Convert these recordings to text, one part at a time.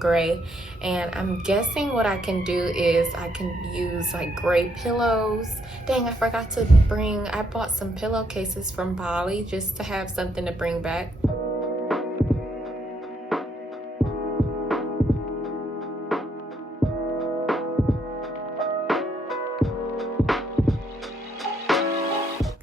gray, and I'm guessing what I can do is I can use like gray pillows. Dang, I forgot to bring, I bought some pillowcases from Bali just to have something to bring back.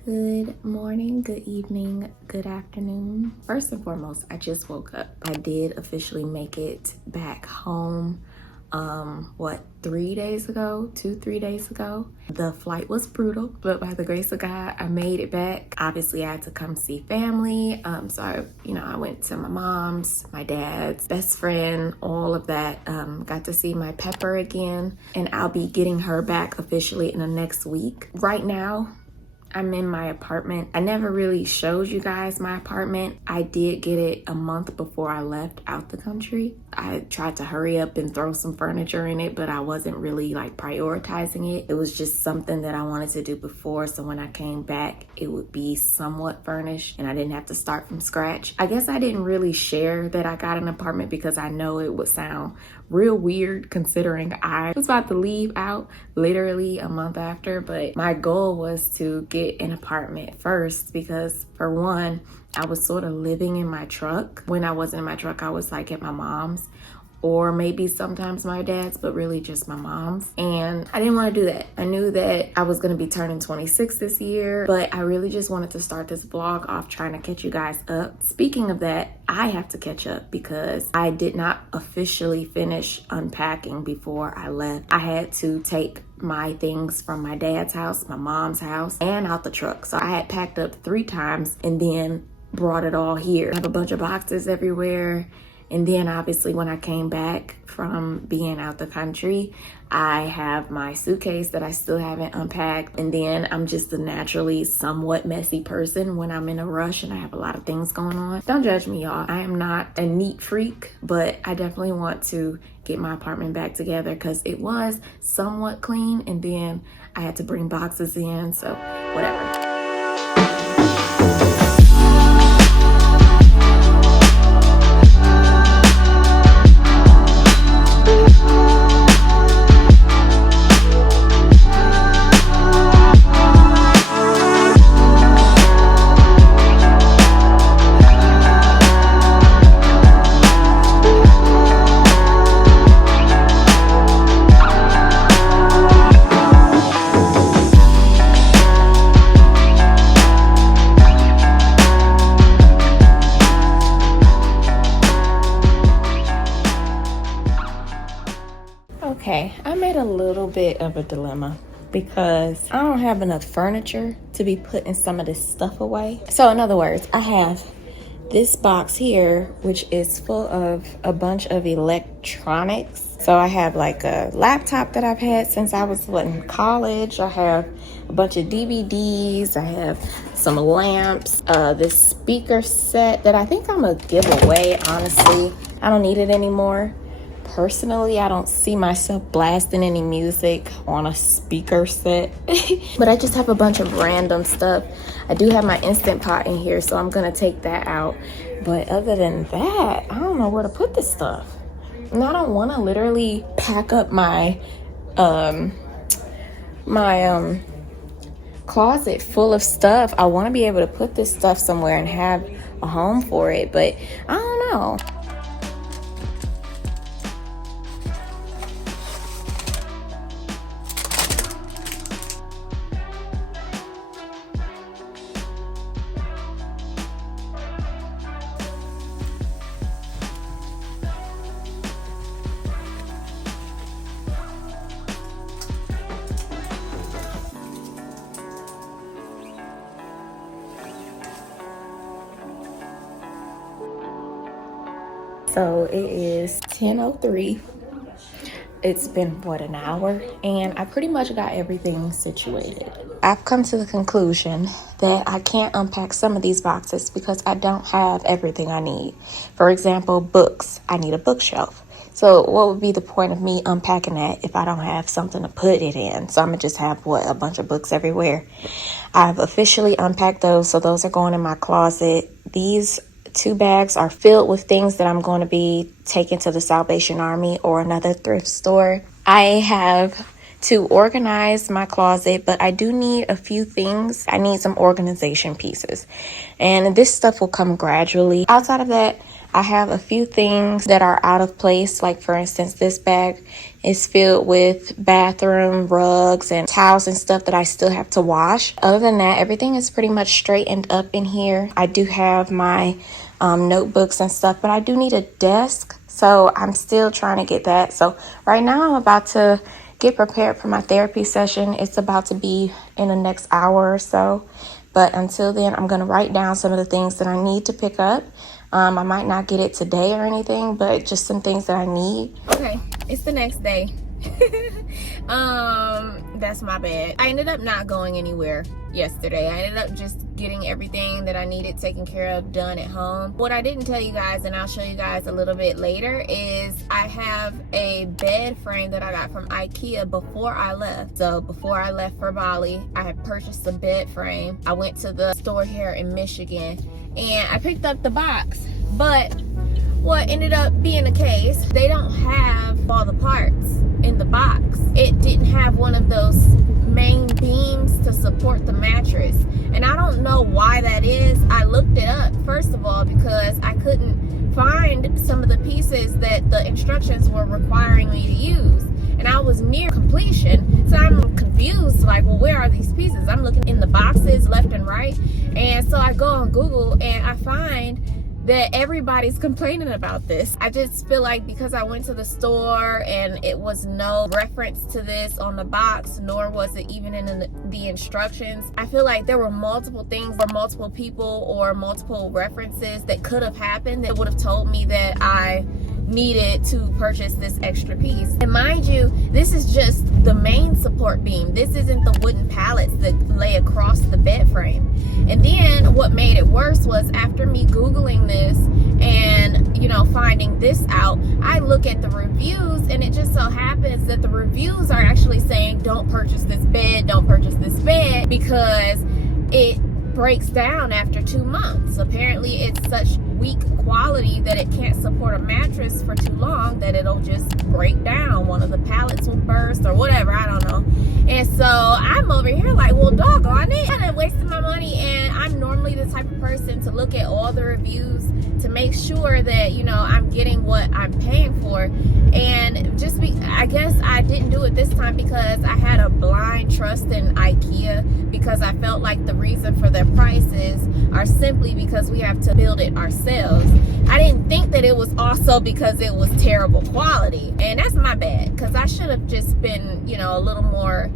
Good morning, good evening, good afternoon. First and foremost, I just woke up. I did officially make it back home, 3 days ago, 3 days ago. The flight was brutal, but by the grace of God, I made it back. Obviously, I had to come see family. So I went to my mom's, my dad's, best friend, all of that. Got to see my Pepper again, and I'll be getting her back officially in the next week. Right now, I'm in my apartment. I never really showed you guys my apartment. I did get it a month before I left out the country. I tried to hurry up and throw some furniture in it, but I wasn't really like prioritizing it. It was just something that I wanted to do before, so when I came back, it would be somewhat furnished and I didn't have to start from scratch. I guess I didn't really share that I got an apartment because I know it would sound real weird considering I was about to leave out literally a month after, but my goal was to get an apartment first because, for one, I was sort of living in my truck. When I wasn't in my truck, I was like at my mom's or maybe sometimes my dad's, but really just my mom's. And I didn't want to do that. I knew that I was going to be turning 26 this year, but I really just wanted to start this vlog off trying to catch you guys up. Speaking of that, I have to catch up because I did not officially finish unpacking before I left. I had to take my things from my dad's house, my mom's house, and out the truck. So I had packed up 3 times and then brought it all here. I have a bunch of boxes everywhere. And then obviously when I came back from being out the country, I have my suitcase that I still haven't unpacked. And then I'm just a naturally somewhat messy person when I'm in a rush and I have a lot of things going on. Don't judge me, y'all. I am not a neat freak, but I definitely want to get my apartment back together because it was somewhat clean. And then I had to bring boxes in, so whatever. Okay, I'm at a little bit of a dilemma because I don't have enough furniture to be putting some of this stuff away. So in other words, I have this box here, which is full of a bunch of electronics. So I have like a laptop that I've had since I was in college. I have a bunch of DVDs. I have some lamps, this speaker set that I think I'm gonna give away, honestly. I don't need it anymore. Personally, I don't see myself blasting any music on a speaker set, but I just have a bunch of random stuff. I do have my Instant Pot in here, so I'm gonna take that out. But other than that, I don't know where to put this stuff. And I don't want to literally pack up my closet full of stuff. I want to be able to put this stuff somewhere and have a home for it, but I don't know. So it is 10:03. It's been, an hour? And I pretty much got everything situated. I've come to the conclusion that I can't unpack some of these boxes because I don't have everything I need. For example, books. I need a bookshelf. So what would be the point of me unpacking that if I don't have something to put it in? So I'm going to just have, a bunch of books everywhere. I've officially unpacked those, so those are going in my closet. These 2 bags are filled with things that I'm going to be taking to the Salvation Army or another thrift store. I have to organize my closet, but I do need a few things. I need some organization pieces, and this stuff will come gradually. Outside of that, I have a few things that are out of place. Like, for instance, this bag is filled with bathroom rugs and towels and stuff that I still have to wash. Other than that, everything is pretty much straightened up in here. I do have my notebooks and stuff, but I do need a desk, so I'm still trying to get that. So right now I'm about to get prepared for my therapy session. It's about to be in the next hour or so. But until then, I'm going to write down some of the things that I need to pick up. I might not get it today or anything, but just some things that I need. Okay, it's the next day. That's my bad. I ended up not going anywhere yesterday. I ended up just getting everything that I needed taken care of done at home. What I didn't tell you guys, and I'll show you guys a little bit later, is I have a bed frame that I got from IKEA before I left. So before I left for Bali, I had purchased a bed frame. I went to the store here in Michigan and I picked up the box, but what ended up being the case, they don't have all the parts in the box. It didn't have one of those main beams to support the mattress, and I don't know why that is. I looked it up, first of all, because I couldn't find some of the pieces that the instructions were requiring me to use, and I was near completion, so I'm confused, like, well, where are these pieces? I'm looking in the boxes left and right, and so I go on Google and I find that everybody's complaining about this. I just feel like because I went to the store and it was no reference to this on the box, nor was it even in the instructions, I feel like there were multiple things or multiple people or multiple references that could have happened that would have told me that I needed to purchase this extra piece. And mind you, this is just the main support beam. This isn't the wooden pallets that lay across the bed frame. And then what made it worse was, after me Googling this and, you know, finding this out, I look at the reviews, and it just so happens that the reviews are actually saying don't purchase this bed, don't purchase this bed, because it breaks down after 2 months. Apparently it's such weak quality that it can't support a mattress for too long, that it'll just break down. One of the pallets will burst or whatever, I don't know. And so I'm over here like, well, doggone it, I done wasted my money. And I'm normally the type of person to look at all the reviews to make sure that, you know, I'm getting what I'm paying for. And just I guess I didn't do it this time because I had a blind trust in IKEA, because I felt like the reason for their prices are simply because we have to build it ourselves. I didn't think that it was also because it was terrible quality, and that's my bad, because I should have just been, you know, a little more,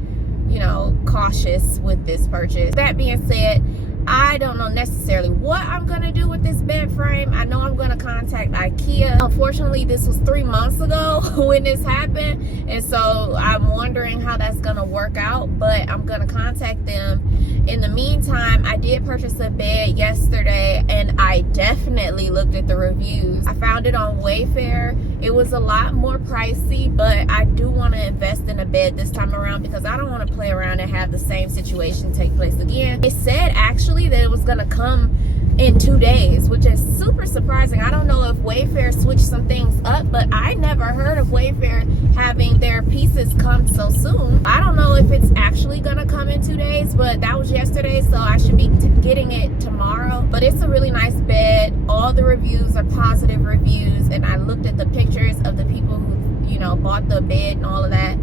you know, cautious with this purchase. That being said, I don't know necessarily what I'm gonna do with this bed frame. I know I'm gonna contact IKEA. Unfortunately, this was 3 months ago when this happened, and so I'm wondering how that's gonna work out, but I'm gonna contact them. In the meantime, I did purchase a bed yesterday, and I definitely looked at the reviews. I found it on Wayfair. It was a lot more pricey, but I do want to invest in a bed this time around, because I don't want to play around and have the same situation take place again. It said actually that it was going to come in 2 days, which is super surprising. I don't know if Wayfair switched some things up, but I never heard of Wayfair having their pieces come so soon. I don't know if it's actually gonna come in 2 days, but that was yesterday, so I should be getting it tomorrow. But it's a really nice bed. All the reviews are positive reviews, and I looked at the pictures of the people who, you know, bought the bed and all of that.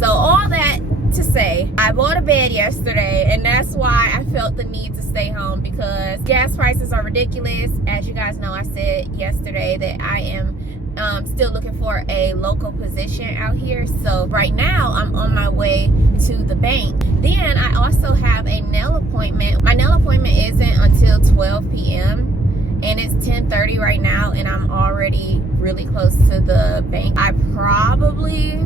So all that to say, I bought a bed yesterday, and that's why I felt the need to stay home, because gas prices are ridiculous. As you guys know, I said yesterday that I am still looking for a local position out here. So right now I'm on my way to the bank. Then I also have a nail appointment. My nail appointment isn't until 12 p.m. and it's 10:30 right now, and I'm already really close to the bank. I probably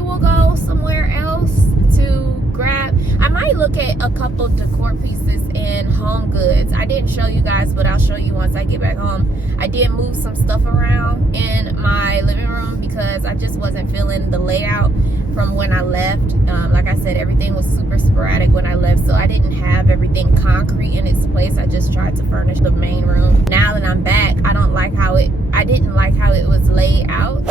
will go somewhere else to grab. I might look at a couple decor pieces in HomeGoods. I didn't show you guys, but I'll show you once I get back home. I did move some stuff around in my living room because I just wasn't feeling the layout from when I left. Like I said, everything was super sporadic when I left, so I didn't have everything concrete in its place. I just tried to furnish the main room. Now that I'm back, I didn't like how it was laid out.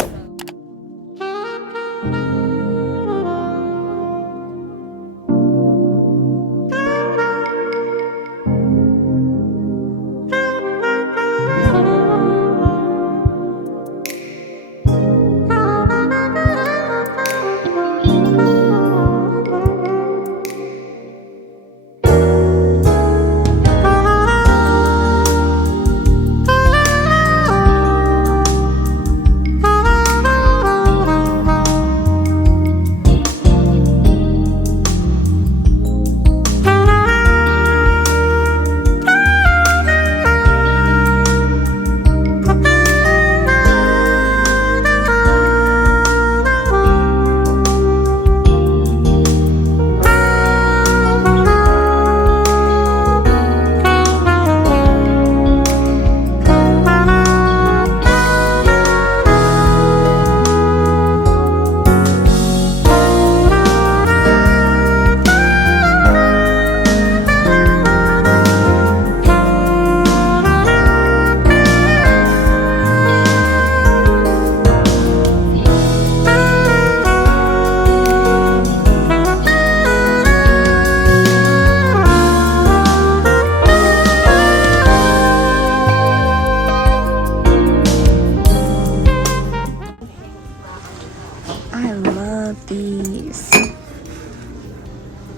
I love these.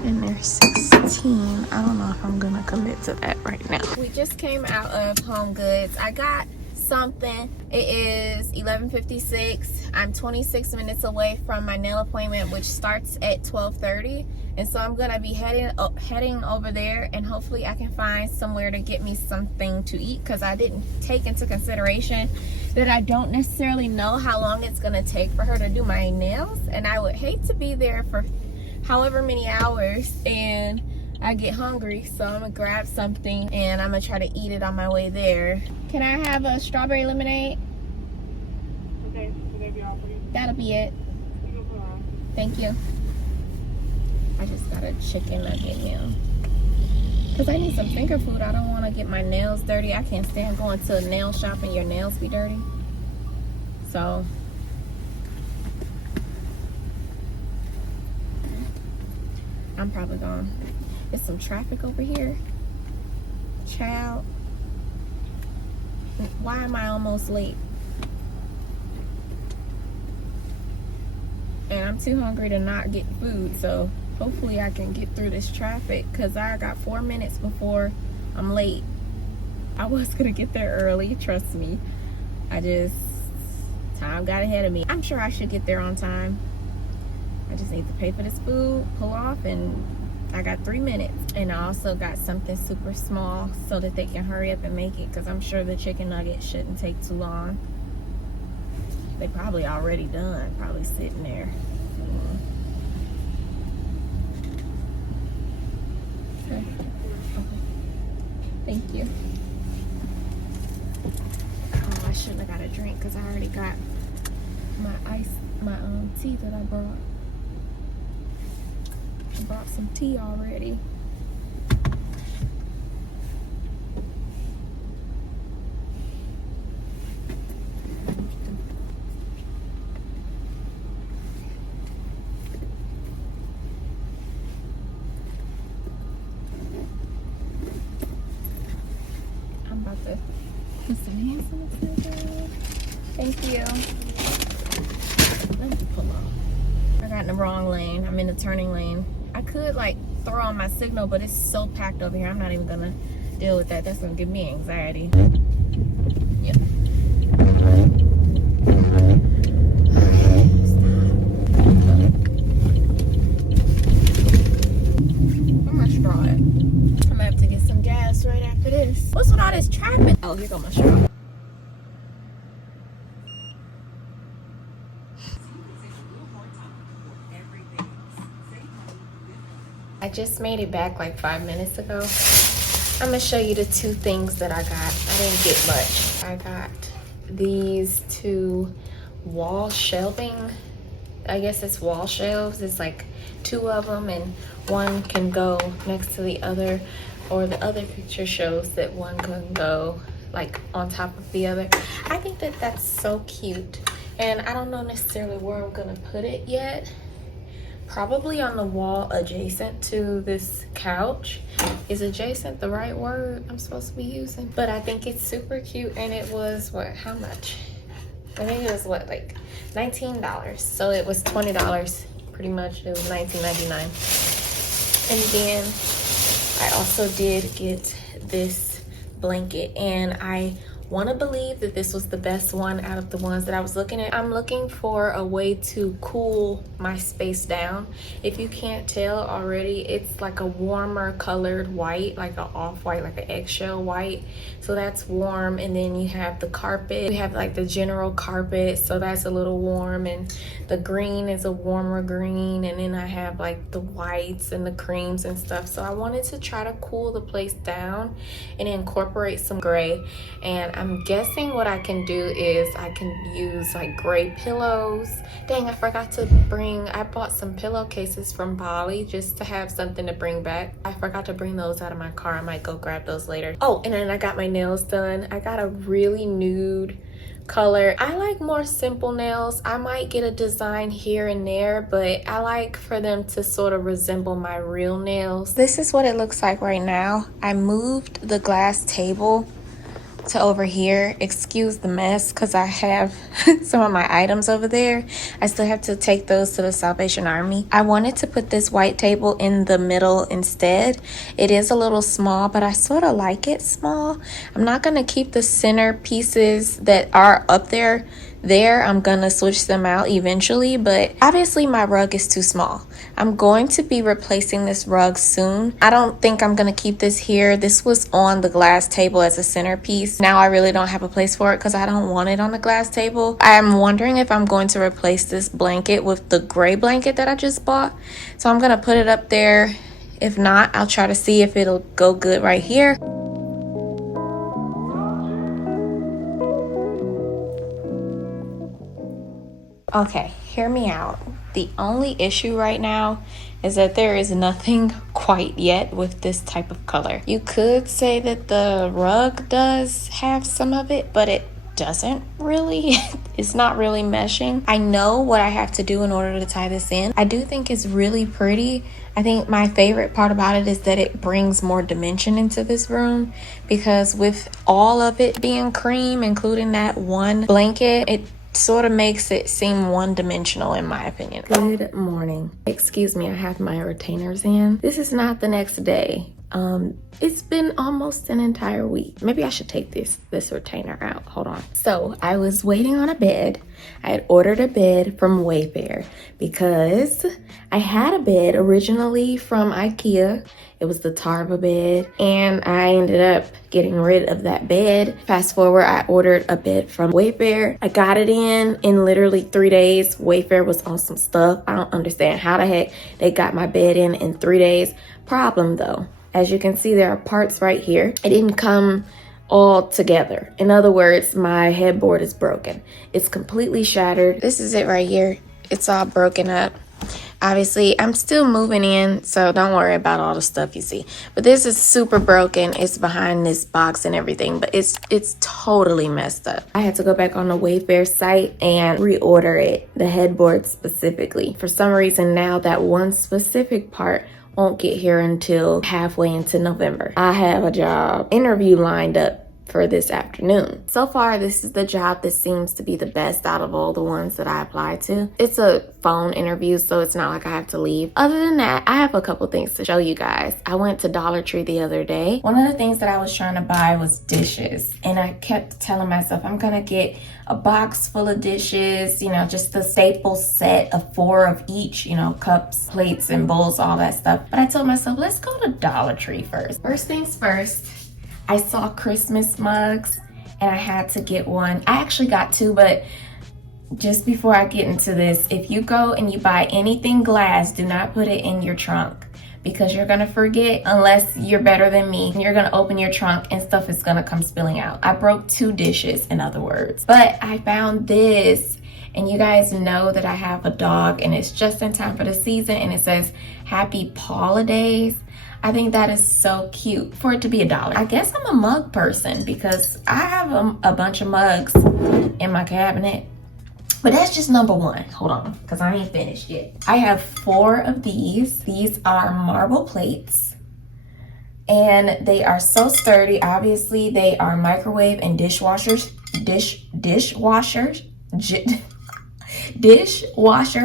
And they're 16. I don't know if I'm gonna commit to that right now. We just came out of HomeGoods. I got something. It is 11:56. I'm 26 minutes away from my nail appointment, which starts at 12:30. And so I'm gonna be heading over there, and hopefully I can find somewhere to get me something to eat, because I didn't take into consideration that I don't necessarily know how long it's gonna take for her to do my nails, and I would hate to be there for however many hours and I get hungry. So I'm gonna grab something and I'm gonna try to eat it on my way there. Can I have a strawberry lemonade? Okay, will that be all for you? That'll be it. Thank you. I just got a chicken nugget meal, because I need some finger food. I don't want to get my nails dirty. I can't stand going to a nail shop and your nails be dirty. So I'm probably gonna get some traffic over here. Child, why am I almost late? And I'm too hungry to not get food, so hopefully I can get through this traffic, because I got 4 minutes before I'm late. I was gonna get there early, trust me. Time got ahead of me. I'm sure I should get there on time. I just need to pay for this food, pull off, and I got 3 minutes. And I also got something super small so that they can hurry up and make it, because I'm sure the chicken nuggets shouldn't take too long. They probably already done, probably sitting there. Okay. Thank you. Oh, I shouldn't have got a drink, because I already got my tea that I brought. I brought some tea already. I'm about to put some hand sanitizer. Thank you. Let me pull off. I got in the wrong lane. I'm in the turning lane. I could like throw on my signal, but it's so packed over here. I'm not even gonna deal with that. That's gonna give me anxiety. Yeah. Where my straw at? I'm gonna have to get some gas right after this. What's with all this traffic? Oh, here go my straw. I just made it back like 5 minutes ago. I'm gonna show you the two things that I got. I didn't get much. I got these two wall shelving. I guess it's wall shelves. It's like 2 of them, and one can go next to the other, or the other picture shows that one can go like on top of the other. I think that that's so cute, and I don't know necessarily where I'm gonna put it yet. Probably on the wall adjacent to this couch. Is adjacent the right word I'm supposed to be using? But I think it's super cute, and it was what, how much? I think it was what, like $19. So it was $20 pretty much. It was $19.99. And then I also did get this blanket, and I want to believe that this was the best one out of the ones that I was looking at. I'm looking for a way to cool my space down. If you can't tell already, it's like a warmer colored white, like an off-white, like an eggshell white. So that's warm. And then you have the carpet. We have like the general carpet, so that's a little warm. And the green is a warmer green. And then I have like the whites and the creams and stuff. So I wanted to try to cool the place down and incorporate some gray. And I'm guessing what I can do is I can use like gray pillows. Dang, I forgot to bring, I bought some pillowcases from Bali just to have something to bring back. I forgot to bring those out of my car. I might go grab those later. Oh, and then I got my nails done. I got a really nude color. I like more simple nails. I might get a design here and there, but I like for them to sort of resemble my real nails. This is what it looks like right now. I moved the glass table to over here. Excuse the mess because I have some of my items over there. I still have to take those to the Salvation Army. I wanted to put this white table in the middle instead. It is a little small, but I sort of like it small. I'm not going to keep the center pieces that are up there. I'm gonna switch them out eventually, but obviously my rug is too small. I'm going to be replacing this rug soon. I don't think I'm gonna keep this here. This was on the glass table as a centerpiece. Now I really don't have a place for it because I don't want it on the glass table. I'm wondering if I'm going to replace this blanket with the gray blanket that I just bought. So I'm gonna put it up there. If not, I'll try to see if it'll go good right here. Okay, hear me out. The only issue right now is that there is nothing quite yet with this type of color. You could say that the rug does have some of it, but it doesn't really. It's not really meshing. I know what I have to do in order to tie this in. I do think it's really pretty. I think my favorite part about it is that it brings more dimension into this room, because with all of it being cream, including that one blanket, it sort of makes it seem one-dimensional in my opinion. Good morning. Excuse me, I have my retainers in. This is not the next day. It's been almost an entire week. Maybe I should take this retainer out. Hold on. So I was waiting on a bed. I had ordered a bed from Wayfair because I had a bed originally from IKEA. It was the Tarva bed, and I ended up getting rid of that bed. Fast forward, I ordered a bed from Wayfair. I got it in literally 3 days. Wayfair was on some stuff. I don't understand how the heck they got my bed in 3 days. Problem though, as you can see, there are parts right here. It didn't come all together. In other words, my headboard is broken. It's completely shattered. This is it right here. It's all broken up. Obviously, I'm still moving in, so don't worry about all the stuff you see. But this is super broken. It's behind this box and everything, but it's totally messed up. I had to go back on the Wayfair site and reorder it, the headboard specifically. For some reason now, that one specific part won't get here until halfway into November. I have a job interview lined up for this afternoon. So far, this is the job that seems to be the best out of all the ones that I applied to. It's a phone interview, so it's not like I have to leave. Other than that, I have a couple things to show you guys. I went to Dollar Tree the other day. One of the things that I was trying to buy was dishes, and I kept telling myself I'm gonna get a box full of dishes, you know, just the staple set of 4 of each, you know, cups, plates, and bowls, all that stuff. But I told myself, let's go to Dollar Tree first. First things first, I saw Christmas mugs and I had to get one. I actually got 2, but just before I get into this, if you go and you buy anything glass, do not put it in your trunk, because you're gonna forget unless you're better than me. You're gonna open your trunk and stuff is gonna come spilling out. I broke 2 dishes, in other words. But I found this, And you guys know that I have a dog and it's just in time for the season, and it says Happy Holidays. I think that is so cute for it to be $1. I guess I'm a mug person because I have a bunch of mugs in my cabinet. But that's just number one. Hold on, because I ain't finished yet. I have 4 of these. These are marble plates. And they are so sturdy. Obviously, they are microwave and dishwashers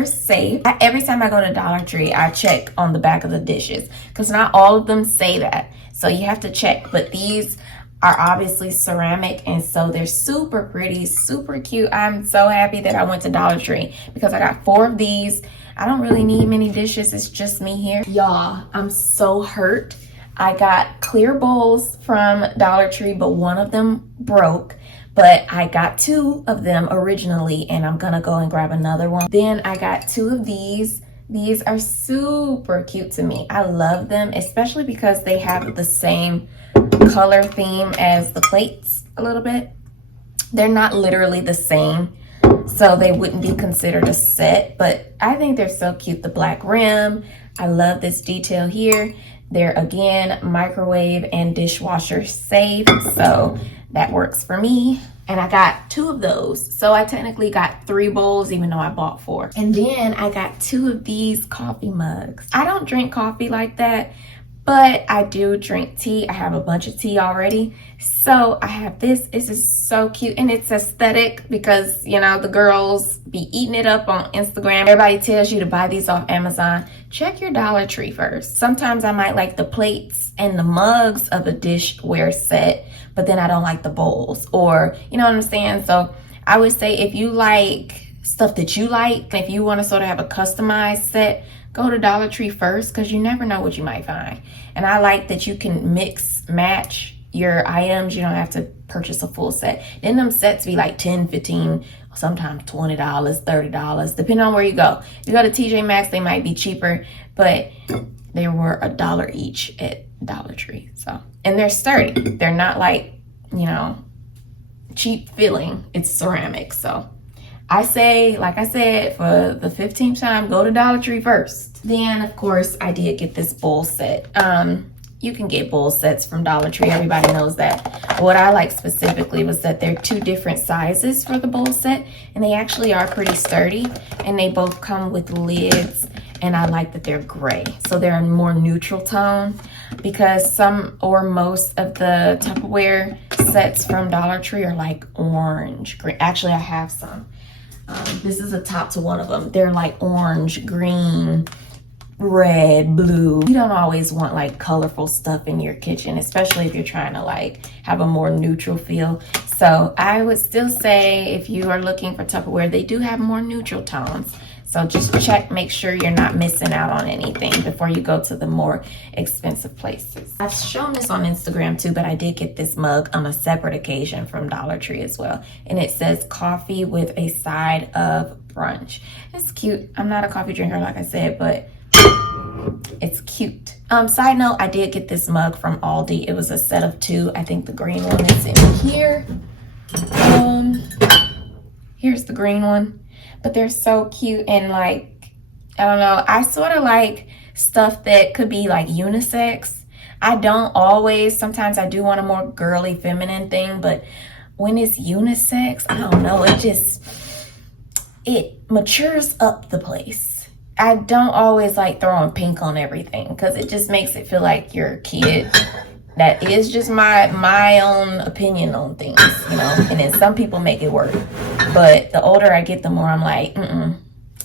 safe. Every time I go to Dollar Tree, I check on the back of the dishes because not all of them say that. So you have to check. But these are obviously ceramic, and so they're super pretty, super cute. I'm so happy that I went to Dollar Tree because I got 4 of these. I don't really need many dishes. It's just me here. Y'all, I'm so hurt. I got clear bowls from Dollar Tree, but one of them broke. But I got 2 of them originally, and I'm gonna go and grab another one. Then I got 2 of these. These are super cute to me. I love them, especially because they have the same color theme as the plates a little bit. They're not literally the same, so they wouldn't be considered a set, but I think they're so cute. The black rim, I love this detail here. They're, again, microwave and dishwasher safe, so that works for me. And I got 2 of those, so I technically got 3 bowls even though I bought 4. And then I got 2 of these coffee mugs. I don't drink coffee like that, but I do drink tea. I have a bunch of tea already, so I have this. This is so cute, and it's aesthetic because, you know, the girls be eating it up on Instagram. Everybody tells you to buy these off Amazon. Check your Dollar Tree first. Sometimes I might like the plates and the mugs of a dishware set, but then I don't like the bowls, or, you know what I'm saying? So I would say if you like stuff that you like, if you want to sort of have a customized set, go to Dollar Tree first, because you never know what you might find. And I like that you can mix, match your items. You don't have to purchase a full set. Then them sets be like $10, $15, sometimes $20, $30, depending on where you go. If you go to TJ Maxx, they might be cheaper, but they were $1 each at Dollar Tree. So, and they're sturdy. They're not like, you know, cheap feeling. It's ceramic. So I say, like I said, for the 15th time, go to Dollar Tree first. Then, of course, I did get this bowl set. You can get bowl sets from Dollar Tree. Everybody knows that. What I like specifically was that they're 2 different sizes for the bowl set, and they actually are pretty sturdy, and they both come with lids, and I like that they're gray. So they're a more neutral tone, because some or most of the Tupperware sets from Dollar Tree are like orange, green. Actually, I have some. This is a top to one of them. They're like orange, green, red, blue. You don't always want like colorful stuff in your kitchen, especially if you're trying to like have a more neutral feel. So I would still say if you are looking for Tupperware, they do have more neutral tones. So just check, make sure you're not missing out on anything before you go to the more expensive places. I've shown this on Instagram too, but I did get this mug on a separate occasion from Dollar Tree as well. And it says coffee with a side of brunch. It's cute. I'm not a coffee drinker, like I said, but it's cute. Side note, I did get this mug from Aldi. It was a set of 2. I think the green one is in here. Here's the green one. But they're so cute, and like, I don't know, I sort of like stuff that could be like unisex. I don't always. Sometimes I do want a more girly feminine thing, but when it's unisex, I don't know, it matures up the place. I don't always like throwing pink on everything because it just makes it feel like you're a kid. That is just my own opinion on things, you know, and then some people make it work. But the older I get, the more I'm like,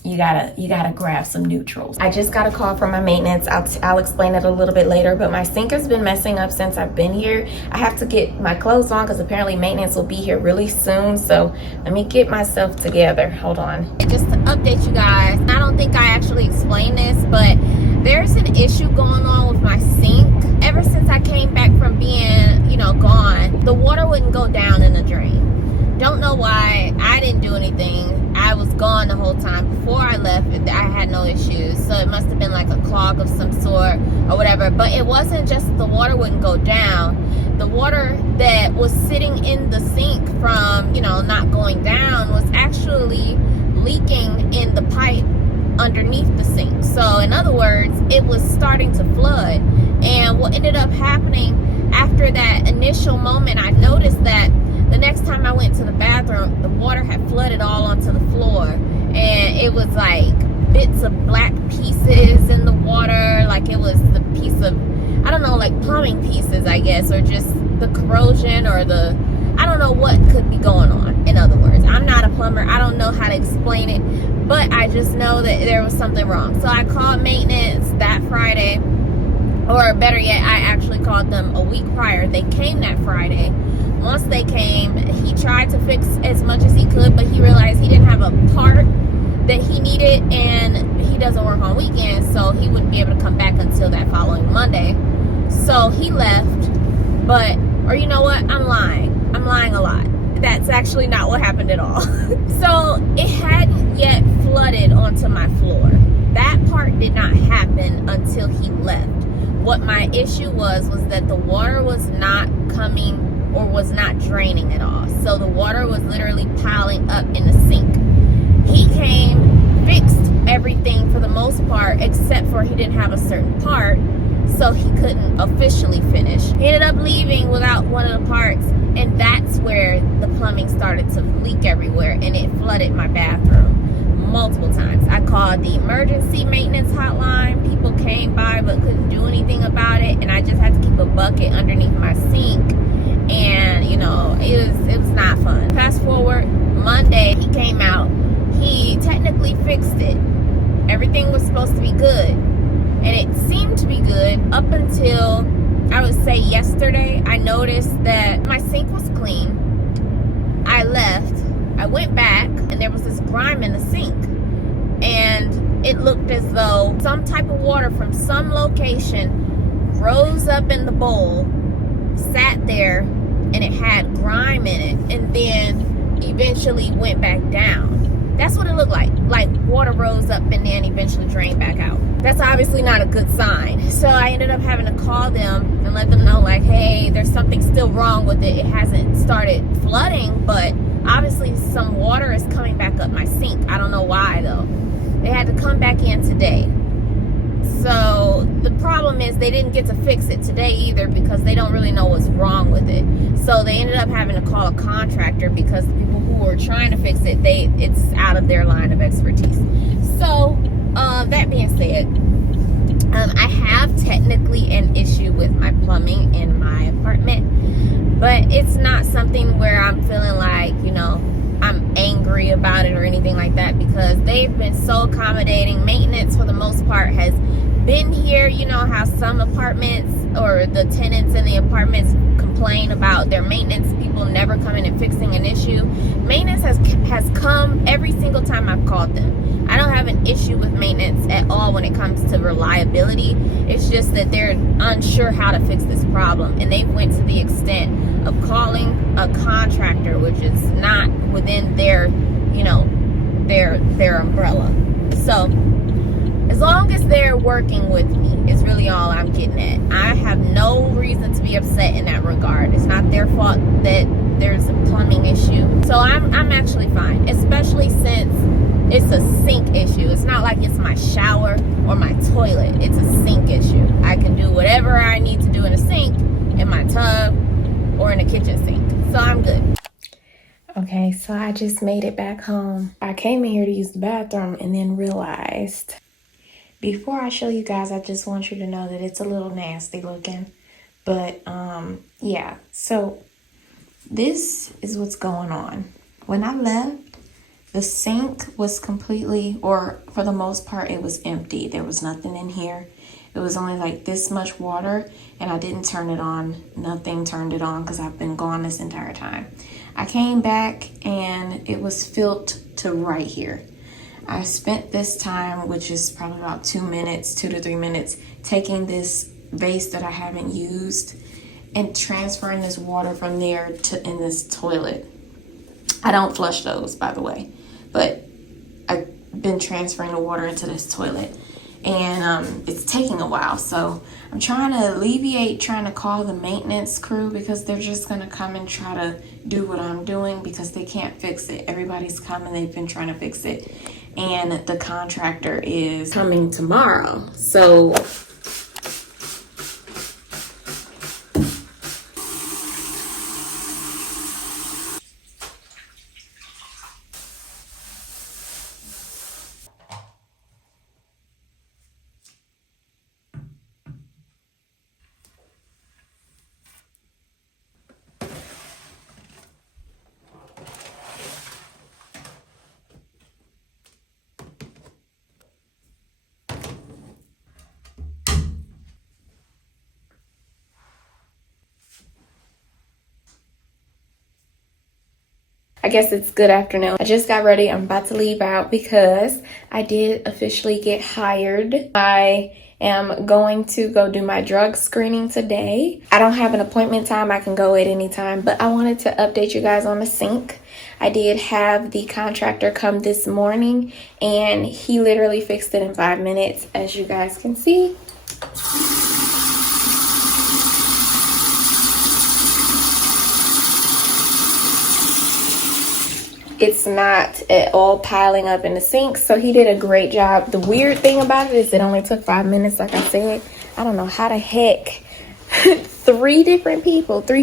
you gotta grab some neutrals. I just got a call from my maintenance. I'll explain it a little bit later, but my sink has been messing up since I've been here. I have to get my clothes on because apparently maintenance will be here really soon. So let me get myself together. Hold on. Just to update you guys, I don't think I actually explained this, but there's an issue going on with my sink. Ever since I came back from being, you know, gone, the water wouldn't go down in the drain. Don't know why. I didn't do anything. I was gone the whole time. Before I left, I had no issues. So it must have been like a clog of some sort or whatever. But it wasn't just the water wouldn't go down. The water that was sitting in the sink from, you know, not going down was actually underneath the sink. So in other words, it was starting to flood. And what ended up happening after that initial moment, I noticed that the next time I went to the bathroom, the water had flooded all onto the floor, and it was like bits of black pieces in the water, like it was the piece of, I don't know, like plumbing pieces, I guess, or just the corrosion, or the, I don't know what could be going on. In other words, I'm not a plumber, I don't know how to explain it, but I just know that there was something wrong. So I called maintenance that Friday, or better yet, I actually called them a week prior. They came that Friday. Once they came, he tried to fix as much as he could, but he realized he didn't have a part that he needed, and he doesn't work on weekends, so he wouldn't be able to come back until that following Monday. So he left, but, or you know what, I'm lying a lot. That's actually not what happened at all. So it hadn't yet flooded onto my floor. That part did not happen until he left. What my issue was that the water was not coming, or was not draining at all. So the water was literally piling up in the sink. He came, fixed everything for the most part, except for he didn't have a certain part, so he couldn't officially finish. He ended up leaving without one of the parts, and that's where the plumbing started to leak everywhere, and it flooded my bathroom multiple times. I called the emergency maintenance hotline. People came by but couldn't do anything about it, and I just had to keep a bucket underneath my sink. And you know, it was not fun. Fast forward, Monday he came out. He technically fixed it. Everything was supposed to be good, and it seemed to be good up until, I would say, yesterday. I noticed that my sink was clean. I left, I went back, and there was this grime in the sink, and it looked as though some type of water from some location rose up in the bowl, sat there, and it had grime in it, and then eventually went back down. That's what it looked like water rose up and then eventually drained back out. That's obviously not a good sign. So I ended up having to call them and let them know, like, hey, there's something still wrong with it. It hasn't started flooding, but obviously some water is coming back up my sink. I don't know why though. They had to come back in today. So the problem is they didn't get to fix it today either, because they don't really know what's wrong with it. So they ended up having to call a contractor, because the people who were trying to fix it, it's out of their line of expertise. So that being said, I have technically an issue with my plumbing in my apartment, but it's not something where I'm feeling like, you know, I'm angry about it or anything like that, because they've been so accommodating. Maintenance for the most part has been here. You know how some apartments, or the tenants in the apartments, complain about their maintenance people never coming and fixing an issue. Maintenance has come every single time I've called them. I don't have an issue with maintenance at all when it comes to reliability. It's just that they're unsure how to fix this problem, and they went to the extent of calling a contractor, which is not within their, you know, their umbrella. So as long as they're working with me is really all I'm getting at. I have no reason to be upset in that regard. It's not their fault that there's a plumbing issue. So I'm actually fine, especially since it's a sink issue. It's not like it's my shower or my toilet. It's a sink issue. I can do whatever I need to do in a sink, in my tub, or in a kitchen sink. So I'm good. Okay, so I just made it back home. I came in here to use the bathroom and then realized, before I show you guys, I just want you to know that it's a little nasty looking. But yeah, so this is what's going on. When I left, the sink was completely, or for the most part, it was empty. There was nothing in here. It was only like this much water, and I didn't turn it on. Nothing turned it on because I've been gone this entire time. I came back and it was filled to right here. I spent this time, which is probably about 2 to 3 minutes, taking this vase that I haven't used and transferring this water from there to in this toilet. I don't flush those, by the way, but I've been transferring the water into this toilet, and it's taking a while. So I'm trying to alleviate trying to call the maintenance crew, because they're just going to come and try to do what I'm doing, because they can't fix it. Everybody's coming, they've been trying to fix it, and the contractor is coming tomorrow. So I guess it's good afternoon. I just got ready. I'm about to leave out because I did officially get hired. I am going to go do my drug screening today. I don't have an appointment time. I can go at any time, but I wanted to update you guys on the sink. I did have the contractor come this morning and he literally fixed it in 5 minutes, as you guys can see. It's not at all piling up in the sink, so he did a great job. The weird thing about it is it only took 5 minutes, like I said. I don't know how the heck 3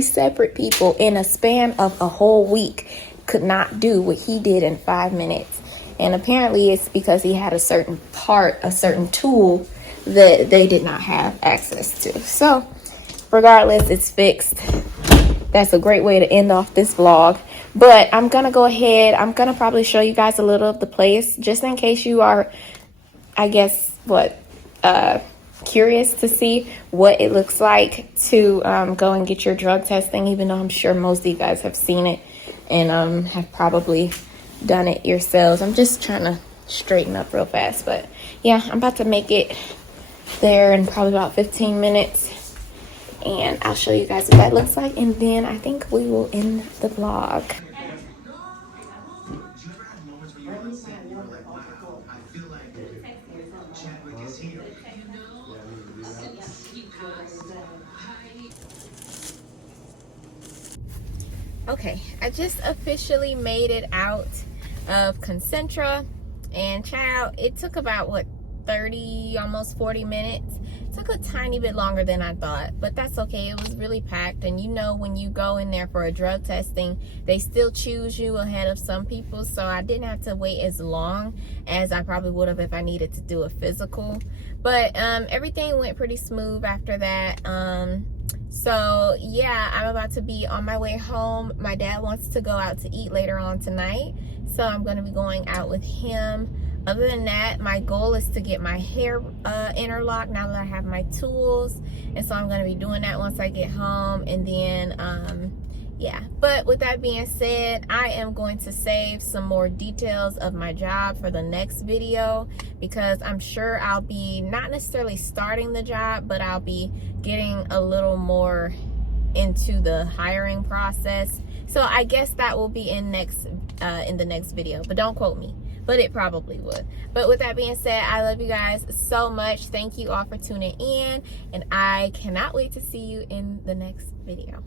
separate people in a span of a whole week could not do what he did in 5 minutes. And apparently it's because he had a certain tool that they did not have access to. So regardless, it's fixed. That's a great way to end off this vlog. But I'm going to go ahead. I'm going to probably show you guys a little of the place just in case you are, I guess, curious to see what it looks like to go and get your drug testing, even though I'm sure most of you guys have seen it and have probably done it yourselves. I'm just trying to straighten up real fast. But yeah, I'm about to make it there in probably about 15 minutes. And I'll show you guys what that looks like. And then I think we will end the vlog. Okay, I just officially made it out of Concentra. And child, it took about 30, almost 40 minutes. Took a tiny bit longer than I thought, but that's okay. It was really packed, and you know when you go in there for a drug testing, they still choose you ahead of some people, so I didn't have to wait as long as I probably would have if I needed to do a physical. But everything went pretty smooth after that. So yeah, I'm about to be on my way home. My dad wants to go out to eat later on tonight, so I'm going to be going out with him. Other than that, my goal is to get my hair interlocked now that I have my tools. And so I'm going to be doing that once I get home. And then, yeah. But with that being said, I am going to save some more details of my job for the next video. Because I'm sure I'll be not necessarily starting the job, but I'll be getting a little more into the hiring process. So I guess that will be in the next video. But don't quote me. But it probably would. But with that being said, I love you guys so much. Thank you all for tuning in. And I cannot wait to see you in the next video.